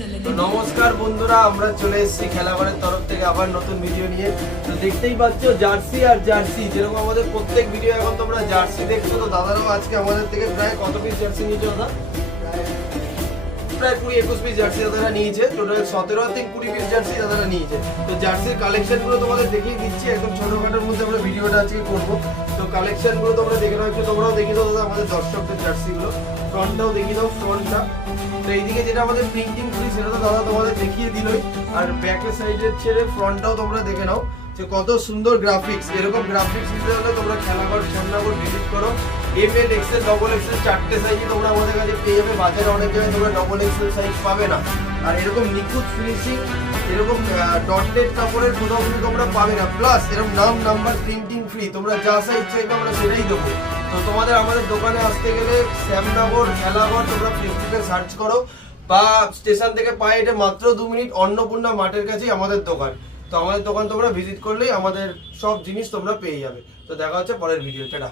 তো নমস্কার বন্ধুরা, আমরা চলে এসেছি খেলাঘরের তরফ থেকে আবার নতুন ভিডিও নিয়ে। তো দেখতেই পাচ্ছ জার্সি আর জার্সি, যেরকম আমাদের প্রত্যেক ভিডিও এখন তোমরা জার্সি দেখছো। তো দাদারাও আজকে আমাদের থেকে প্রায় কত পিস জার্সি নিয়েছে দাদা? প্রায় 20-21 পিস জার্সি দাদারা নিয়েছে। টোটাল 17 থেকে 20 পিস জার্সি দাদারা নিয়েছে। তো জার্সির কালেকশনগুলো তোমাদের দেখিয়ে দিচ্ছি, একদম ছোটখাটোর মধ্যে আমরা ভিডিওটা আজকে করবো। তো কালেকশনগুলো তোমরা দেখে নাও, একটু তোমরাও দেখিয়ে দাও দাদা আমাদের দর্শকদের জার্সিগুলো। ফ্রন্টটাও দেখিয়ে দাও, ফ্রন্টটা। তো এইদিকে যেটা আমাদের প্রিন্টিং ফ্রি সেটা তো দাদা তোমাদের দেখিয়ে দিলই, আর ব্যাকের সাইডের ছেড়ে ফ্রন্টটাও তোমরা দেখে নাও যে কত সুন্দর গ্রাফিক্স। এরকম গ্রাফিক্স নিতে হলে তোমরা খেলাঘর শ্যামনগর ভিজিট করো। এমএল, এক্সেল, ডবল এক্সেল চারটে সাইজই তোমরা আমাদের কাছে পেয়ে যাবে। বাজারে অনেক জায়গায় তোমরা ডবল এক্সেল সাইজ পাবে না, আর এরকম নিখুঁত ফিনিশিং, এরকম ডটেড কাপড়ের কোথাও কিন্তু তোমরা পাবে না। প্লাস এরকম নাম্বার প্রিন্টিং ফ্রি, তোমরা যা সাইজ চাইবে আমরা সেটাই দেবো। তো তোমাদের আমাদের দোকানে আসতে গেলে শ্যামনগর খেলাঘর তোমরা ফেসবুকে সার্চ করো, বা স্টেশন থেকে পায়ে হেঁটে মাত্র 2 মিনিট অন্নপূর্ণা মাঠের কাছেই আমাদের দোকান। তো আমাদের দোকান তোমরা ভিজিট করলেই আমাদের সব জিনিস তোমরা পেয়ে যাবে। তো দেখা হচ্ছে পরের ভিডিও। টাটা।